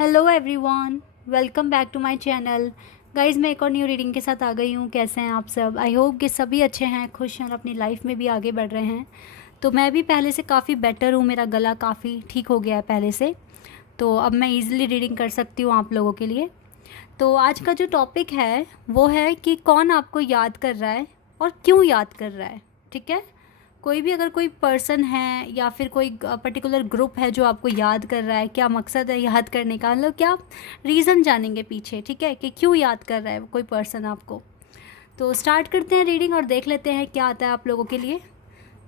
Hello everyone, welcome back to my channel. Guys, मैं एक और न्यू रीडिंग के साथ आ गई हूँ। कैसे हैं आप सब? आई होप कि सभी अच्छे हैं, खुश हैं और अपनी लाइफ में भी आगे बढ़ रहे हैं। तो मैं भी पहले से काफ़ी बेटर हूँ, मेरा गला काफ़ी ठीक हो गया है पहले से। तो अब मैं ईज़िली रीडिंग कर सकती हूँ आप लोगों के लिए। तो आज का जो टॉपिक है वो है कि कौन आपको याद कर रहा है और क्यों याद कर रहा है। ठीक है, कोई भी अगर कोई पर्सन है या फिर कोई पर्टिकुलर ग्रुप है जो आपको याद कर रहा है, क्या मकसद है याद करने का, मतलब क्या रीज़न जानेंगे पीछे। ठीक है, कि क्यों याद कर रहा है कोई पर्सन आपको। तो स्टार्ट करते हैं रीडिंग और देख लेते हैं क्या आता है आप लोगों के लिए।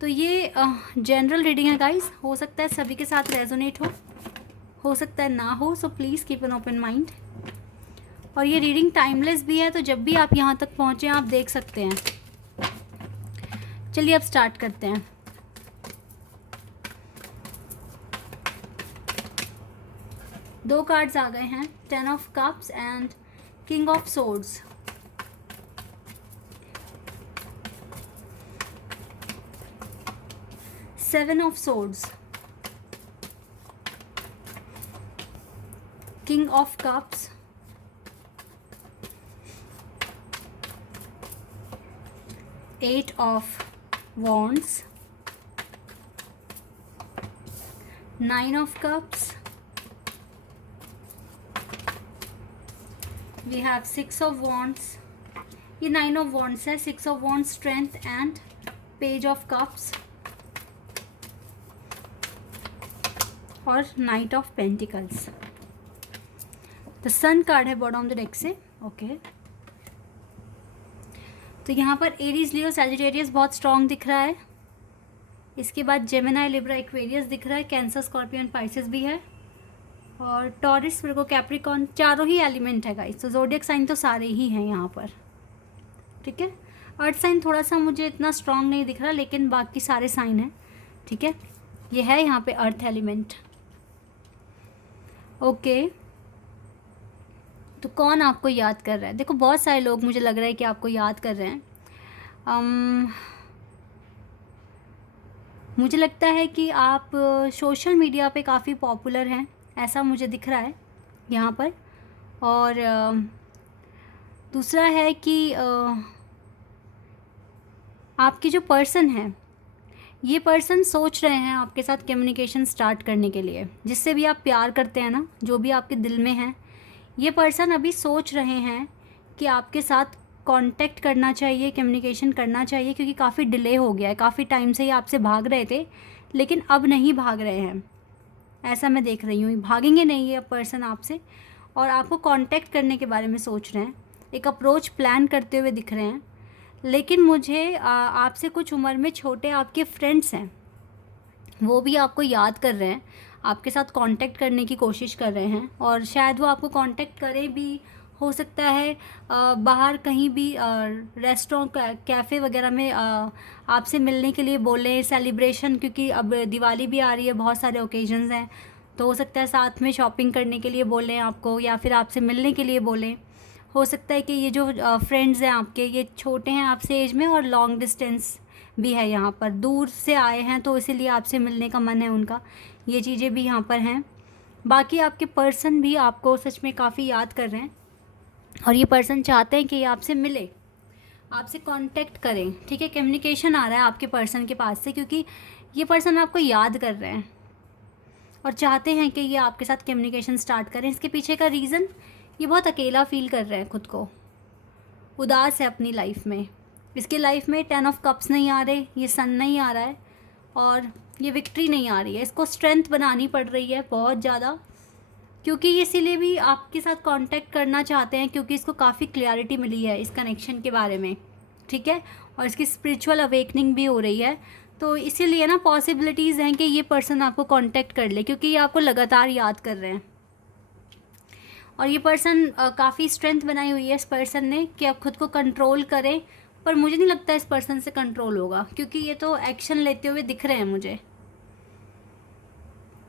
तो ये जनरल रीडिंग है गाइस, हो सकता है सभी के साथ रेजोनेट हो सकता है ना हो, so please keep an open mind. और ये रीडिंग टाइमलेस भी है, तो जब भी आप यहाँ तक पहुँचे आप देख सकते हैं। चलिए अब स्टार्ट करते हैं। दो कार्ड्स आ गए हैं, 10 of cups and king of swords. Seven of swords, king of cups, eight of wands, nine of cups, we have six of wands। ये नाइन ऑफ wands है, six of wands strength and page of cups और knight of pentacles. The sun card है bottom of the deck से। Okay, तो यहाँ पर Aries, Leo, Sagittarius बहुत strong दिख रहा है। इसके बाद जेमिनी, लिब्रा, एक्वेरियस दिख रहा है। कैंसर, स्कॉर्पियन, पाइसेस भी है और टॉरस, वर्गो, कैप्रिकॉर्न, चारों ही एलिमेंट है गाइस। तो ज़ोडिएक साइन तो सारे ही हैं यहाँ पर। ठीक है, अर्थ साइन थोड़ा सा मुझे इतना स्ट्रॉन्ग नहीं दिख रहा, लेकिन बाकी सारे साइन हैं। ठीक है, ये है यहाँ पे अर्थ एलिमेंट। ओके, तो कौन आपको याद कर रहा है? देखो, बहुत सारे लोग मुझे लग रहा है कि आपको याद कर रहे हैं। मुझे लगता है कि आप सोशल मीडिया पे काफ़ी पॉपुलर हैं, ऐसा मुझे दिख रहा है यहाँ पर। और दूसरा है कि आपकी जो पर्सन है, ये पर्सन सोच रहे हैं आपके साथ कम्युनिकेशन स्टार्ट करने के लिए। जिससे भी आप प्यार करते हैं ना, जो भी आपके दिल में है, ये पर्सन अभी सोच रहे हैं कि आपके साथ कांटेक्ट करना चाहिए, कम्युनिकेशन करना चाहिए, क्योंकि काफ़ी डिले हो गया है। काफ़ी टाइम से ही आपसे भाग रहे थे, लेकिन अब नहीं भाग रहे हैं, ऐसा मैं देख रही हूँ। भागेंगे नहीं ये पर्सन आपसे, और आपको कांटेक्ट करने के बारे में सोच रहे हैं, एक अप्रोच प्लान करते हुए दिख रहे हैं। लेकिन मुझे आपसे कुछ उम्र में छोटे आपके फ्रेंड्स हैं, वो भी आपको याद कर रहे हैं, आपके साथ कांटेक्ट करने की कोशिश कर रहे हैं। और शायद वो आपको कांटेक्ट करें भी, हो सकता है बाहर कहीं भी रेस्टोरेंट, कैफ़े वगैरह में आपसे मिलने के लिए बोलें, सेलिब्रेशन, क्योंकि अब दिवाली भी आ रही है, बहुत सारे ओकेजन्स हैं। तो हो सकता है साथ में शॉपिंग करने के लिए बोलें आपको, या फिर आपसे मिलने के लिए बोलें। हो सकता है कि ये जो फ्रेंड्स हैं आपके, ये छोटे हैं आपसे एज में और लॉन्ग डिस्टेंस भी है, यहाँ पर दूर से आए हैं, तो इसीलिए आपसे मिलने का मन है उनका। ये चीज़ें भी यहाँ पर हैं। बाकी आपके पर्सन भी आपको सच में काफ़ी याद कर रहे हैं, और ये पर्सन चाहते हैं कि ये आपसे मिले, आपसे कांटेक्ट करें। ठीक है, कम्युनिकेशन आ रहा है आपके पर्सन के पास से, क्योंकि ये पर्सन आपको याद कर रहे हैं और चाहते हैं कि ये आपके साथ कम्युनिकेशन स्टार्ट करें। इसके पीछे का रीज़न, ये बहुत अकेला फील कर रहे हैं, खुद को उदास है अपनी लाइफ में। इसकी लाइफ में 10 ऑफ कप्स नहीं आ रहे, ये सन नहीं आ रहा है, और ये विक्ट्री नहीं आ रही है। इसको स्ट्रेंथ बनानी पड़ रही है बहुत ज़्यादा, क्योंकि ये इसीलिए भी आपके साथ कांटेक्ट करना चाहते हैं, क्योंकि इसको काफ़ी क्लैरिटी मिली है इस कनेक्शन के बारे में। ठीक है, और इसकी स्पिरिचुअल अवेकनिंग भी हो रही है। तो इसीलिए ना पॉसिबिलिटीज़ हैं कि ये पर्सन आपको कांटेक्ट कर ले, क्योंकि ये आपको लगातार याद कर रहे हैं। और ये पर्सन काफ़ी स्ट्रेंथ बनाई हुई है इस पर्सन ने कि आप खुद को कंट्रोल करें, पर मुझे नहीं लगता इस पर्सन से कंट्रोल होगा, क्योंकि ये तो एक्शन लेते हुए दिख रहे हैं मुझे।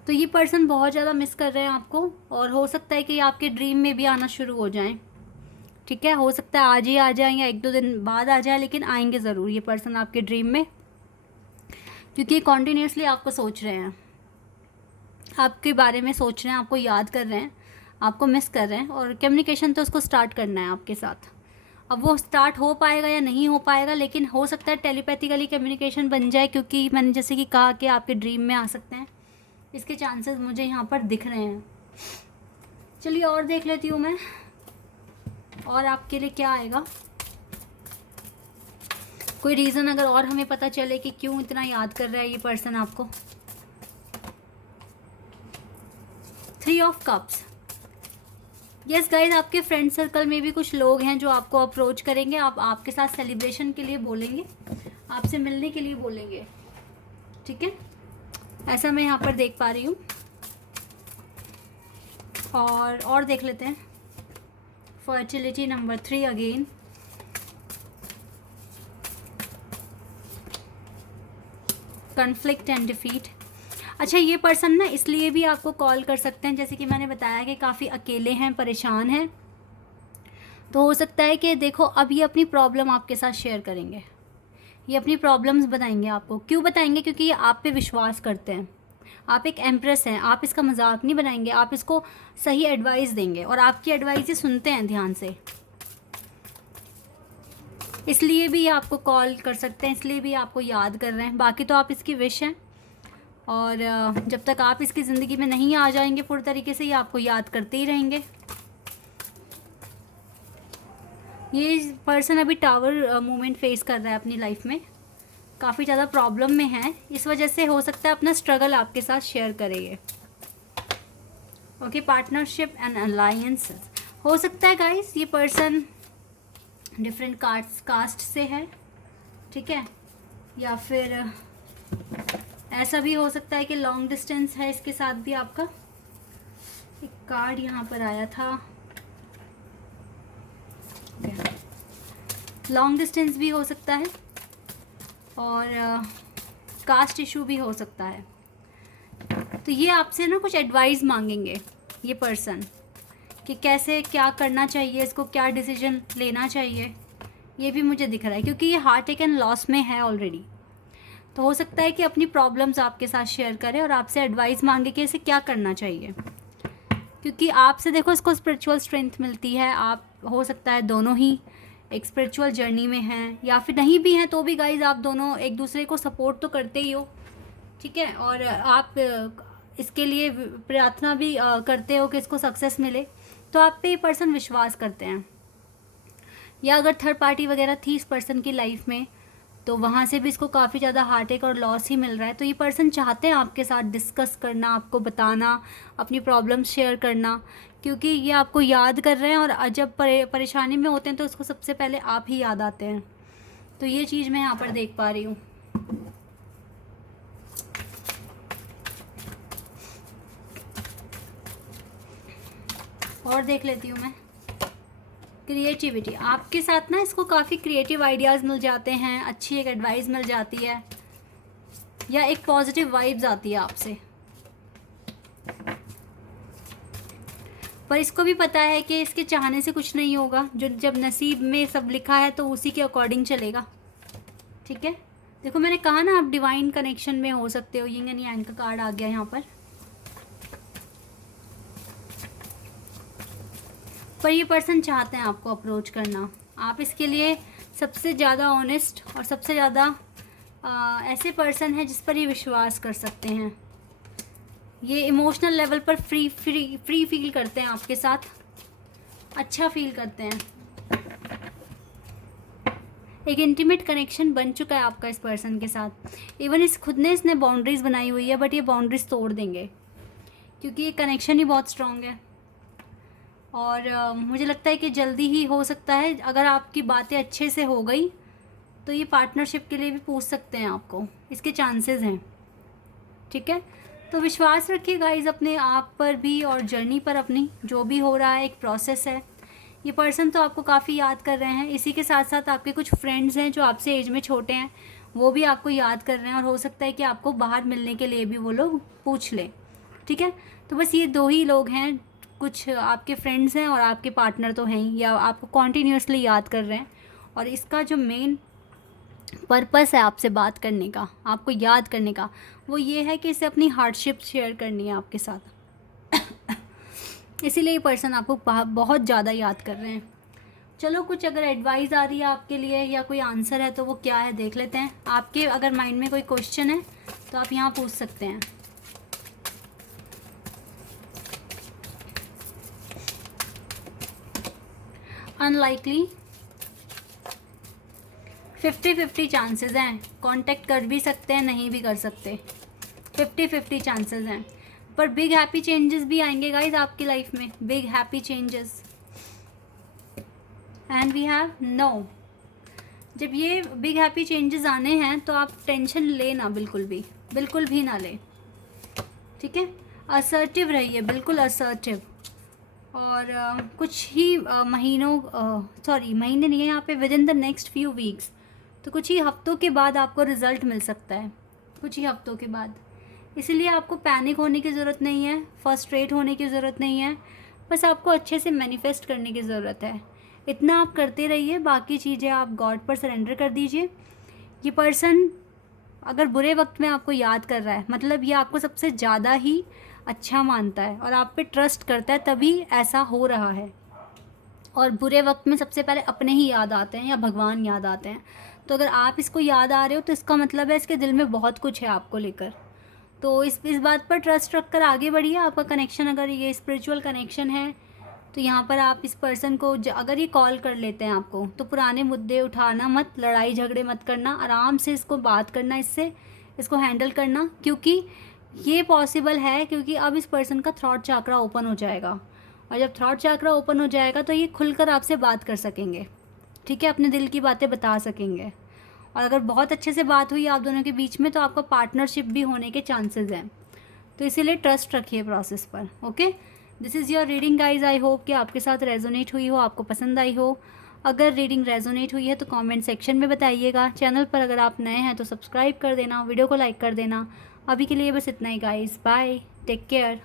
तो ये पर्सन बहुत ज़्यादा मिस कर रहे हैं आपको, और हो सकता है कि आपके ड्रीम में भी आना शुरू हो जाएं। ठीक है, हो सकता है आज ही आ जाएं या एक दो दिन बाद आ जाए, लेकिन आएंगे ज़रूर ये पर्सन आपके ड्रीम में, क्योंकि कॉन्टीन्यूसली आपको सोच रहे हैं, आपके बारे में सोच रहे हैं, आपको याद कर रहे हैं, आपको मिस कर रहे हैं और कम्युनिकेशन तो उसको स्टार्ट करना है आपके साथ। अब वो स्टार्ट हो पाएगा या नहीं हो पाएगा, लेकिन हो सकता है टेलीपैथिकली कम्युनिकेशन बन जाए, क्योंकि मैंने जैसे कि कहा कि आपके ड्रीम में आ सकते हैं, इसके चांसेस मुझे यहाँ पर दिख रहे हैं। चलिए और देख लेती हूँ मैं, और आपके लिए क्या आएगा। कोई रीज़न अगर और हमें पता चले कि क्यों इतना याद कर रहा है ये पर्सन आपको। 3 ऑफ कप्स। यस गाइज, आपके फ्रेंड सर्कल में भी कुछ लोग हैं जो आपको अप्रोच करेंगे, आपके साथ सेलिब्रेशन के लिए बोलेंगे, आपसे मिलने के लिए बोलेंगे, ठीक है, ऐसा मैं यहाँ पर देख पा रही हूँ। और देख लेते हैं fertility number 3 again. Conflict and defeat. अच्छा, ये पर्सन ना इसलिए भी आपको कॉल कर सकते हैं, जैसे कि मैंने बताया कि काफ़ी अकेले हैं, परेशान हैं, तो हो सकता है कि देखो अब ये अपनी प्रॉब्लम आपके साथ शेयर करेंगे, ये अपनी प्रॉब्लम्स बताएंगे आपको। क्यों बताएंगे? क्योंकि ये आप पे विश्वास करते हैं, आप एक एम्प्रेस हैं, आप इसका मजाक नहीं बनाएंगे, आप इसको सही एडवाइस देंगे और आपकी एडवाइस ये सुनते हैं ध्यान से, इसलिए भी आपको कॉल कर सकते हैं, इसलिए भी आपको याद कर रहे हैं। बाकी तो आप इसकी विश हैं, और जब तक आप इसकी ज़िंदगी में नहीं आ जाएंगे पूरी तरीके से, ये आपको याद करते ही रहेंगे। ये पर्सन अभी टावर मूवमेंट फेस कर रहा है अपनी लाइफ में, काफ़ी ज़्यादा प्रॉब्लम में है, इस वजह से हो सकता है अपना स्ट्रगल आपके साथ शेयर करेंगे। ओके, पार्टनरशिप एंड अलायंस हो सकता है गाइस, ये पर्सन डिफरेंट कास्ट से है, ठीक है, या फिर ऐसा भी हो सकता है कि लॉन्ग डिस्टेंस है इसके साथ भी आपका। एक कार्ड यहाँ पर आया था, लॉन्ग डिस्टेंस भी हो सकता है और कास्ट इशू भी हो सकता है। तो ये आपसे ना कुछ एडवाइस मांगेंगे ये पर्सन कि कैसे क्या करना चाहिए, इसको क्या डिसीजन लेना चाहिए, ये भी मुझे दिख रहा है, क्योंकि ये हार्ट अटैक एंड लॉस में है ऑलरेडी। तो हो सकता है कि अपनी प्रॉब्लम्स आपके साथ शेयर करे और आपसे एडवाइस मांगे कि इसे क्या करना चाहिए, क्योंकि आपसे देखो इसको स्पिरिचुअल स्ट्रेंथ मिलती है। आप हो सकता है दोनों ही एक स्पिरिचुअल जर्नी में हैं, या फिर नहीं भी हैं तो भी गाइज आप दोनों एक दूसरे को सपोर्ट तो करते ही हो, ठीक है, और आप इसके लिए प्रार्थना भी करते हो कि इसको सक्सेस मिले। तो आप पे ये पर्सन विश्वास करते हैं, या अगर थर्ड पार्टी वगैरह थी इस पर्सन की लाइफ में तो वहाँ से भी इसको काफ़ी ज़्यादा हार्टएक और लॉस ही मिल रहा है। तो ये पर्सन चाहते हैं आपके साथ डिस्कस करना, आपको बताना, अपनी प्रॉब्लम्स शेयर करना, क्योंकि ये आपको याद कर रहे हैं, और जब परेशानी में होते हैं तो उसको सबसे पहले आप ही याद आते हैं। तो ये चीज़ मैं यहाँ पर देख पा रही हूँ। और देख लेती हूँ मैं क्रिएटिविटी। आपके साथ ना इसको काफ़ी क्रिएटिव आइडियाज़ मिल जाते हैं, अच्छी एक एडवाइस मिल जाती है, या एक पॉजिटिव वाइब्स आती है आपसे। पर इसको भी पता है कि इसके चाहने से कुछ नहीं होगा, जो जब नसीब में सब लिखा है तो उसी के अकॉर्डिंग चलेगा, ठीक है। देखो मैंने कहा ना आप डिवाइन कनेक्शन में हो सकते हो, यिंग एंड यांग का कार्ड आ गया यहाँ पर ये पर्सन चाहते हैं आपको अप्रोच करना। आप इसके लिए सबसे ज़्यादा ऑनेस्ट और सबसे ज़्यादा ऐसे पर्सन है जिस पर ये विश्वास कर सकते हैं। ये इमोशनल लेवल पर फ्री फील करते हैं आपके साथ, अच्छा फील करते हैं। एक इंटीमेट कनेक्शन बन चुका है आपका इस पर्सन के साथ। इवन इसने बाउंड्रीज़ बनाई हुई है, बट ये बाउंड्रीज़ तोड़ देंगे क्योंकि ये कनेक्शन ही बहुत स्ट्रॉन्ग है। और मुझे लगता है कि जल्दी ही हो सकता है, अगर आपकी बातें अच्छे से हो गई तो ये पार्टनरशिप के लिए भी पूछ सकते हैं आपको, इसके चांसेस हैं, ठीक है। तो विश्वास रखिए गाइस अपने आप पर भी और जर्नी पर अपनी, जो भी हो रहा है एक प्रोसेस है। ये पर्सन तो आपको काफ़ी याद कर रहे हैं, इसी के साथ साथ आपके कुछ फ्रेंड्स हैं जो आपसे एज में छोटे हैं, वो भी आपको याद कर रहे हैं, और हो सकता है कि आपको बाहर मिलने के लिए भी वो लोग पूछ लें, ठीक है। तो बस ये 2 ही लोग हैं, कुछ आपके फ्रेंड्स हैं और आपके पार्टनर तो हैं ही, या आपको कॉन्टीन्यूसली याद कर रहे हैं। और इसका जो मेन पर्पस है आपसे बात करने का, आपको याद करने का, वो ये है कि इसे अपनी हार्डशिप शेयर करनी है आपके साथ। इसीलिए ये पर्सन आपको बहुत ज़्यादा याद कर रहे हैं। चलो, कुछ अगर एडवाइस आ रही है आपके लिए या कोई आंसर है तो वो क्या है देख लेते हैं। आपके अगर माइंड में कोई क्वेश्चन है तो आप यहाँ पूछ सकते हैं। अनलाइकली 50-50 चांसेस हैं, कांटेक्ट कर भी सकते हैं, नहीं भी कर सकते, 50-50 चांसेस हैं। पर बिग हैप्पी चेंजेस भी आएंगे गाइज आपकी लाइफ में, big happy changes. And we have no. जब ये बिग हैप्पी चेंजेस आने हैं तो आप टेंशन ले ना, बिल्कुल भी ना ले, ठीक है। असर्टिव रहिए, बिल्कुल असर्टिव। और कुछ ही महीने नहीं है यहाँ पे, with in the next few weeks, तो कुछ ही हफ्तों के बाद आपको रिज़ल्ट मिल सकता है, कुछ ही हफ्तों के बाद। इसीलिए आपको पैनिक होने की ज़रूरत नहीं है, फ्रस्ट्रेट होने की ज़रूरत नहीं है, बस आपको अच्छे से मैनिफेस्ट करने की ज़रूरत है। इतना आप करते रहिए, बाकी चीज़ें आप गॉड पर सरेंडर कर दीजिए। ये पर्सन अगर बुरे वक्त में आपको याद कर रहा है, मतलब ये आपको सबसे ज़्यादा ही अच्छा मानता है और आप पे ट्रस्ट करता है, तभी ऐसा हो रहा है। और बुरे वक्त में सबसे पहले अपने ही याद आते हैं या भगवान याद आते हैं। तो अगर आप इसको याद आ रहे हो तो इसका मतलब है इसके दिल में बहुत कुछ है आपको लेकर। तो इस बात पर ट्रस्ट रखकर आगे बढ़िए। आपका कनेक्शन, अगर ये स्पिरिचुअल कनेक्शन है, तो यहाँ पर आप इस पर्सन को अगर ये कॉल कर लेते हैं आपको, तो पुराने मुद्दे उठाना मत, लड़ाई झगड़े मत करना, आराम से इसको बात करना, इसको हैंडल करना, क्योंकि ये पॉसिबल है, क्योंकि अब इस पर्सन का थ्रॉट चाकरा ओपन हो जाएगा। और जब थ्रॉट चाकरा ओपन हो जाएगा तो ये खुलकर आपसे बात कर सकेंगे, ठीक है, अपने दिल की बातें बता सकेंगे। और अगर बहुत अच्छे से बात हुई आप दोनों के बीच में तो आपका पार्टनरशिप भी होने के चांसेस हैं। तो इसीलिए ट्रस्ट रखिए प्रोसेस पर। Okay, this is your reading guys. I hope कि आपके साथ रेजोनेट हुई हो, आपको पसंद आई हो। अगर रीडिंग रेजोनेट हुई है तो कमेंट सेक्शन में बताइएगा। चैनल पर अगर आप नए हैं तो सब्सक्राइब कर देना, वीडियो को लाइक कर देना। अभी के लिए बस इतना ही गाइज, बाय, टेक केयर।